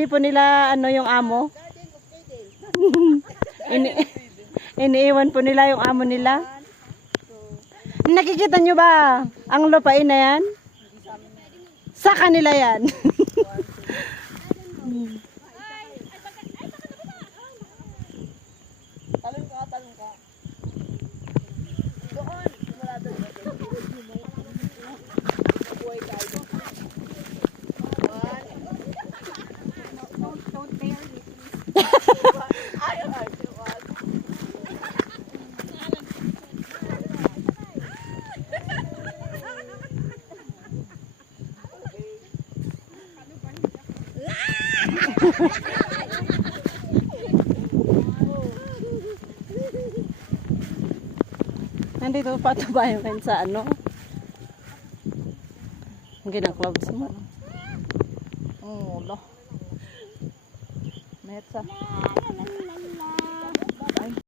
hindi po nila ano yung amo. Iniiwan po nila yung amo nila. Nakikita nyo ba ang lupain na yan? Sa kanila yan. Talon ka, talon ka. Doon, simula doon. Buhay tayo. Don't dare me. Ayaw, Nandito pa ito ba yung kain sa ano? Ang ginang-clouds mo. Oo, no. Metsa.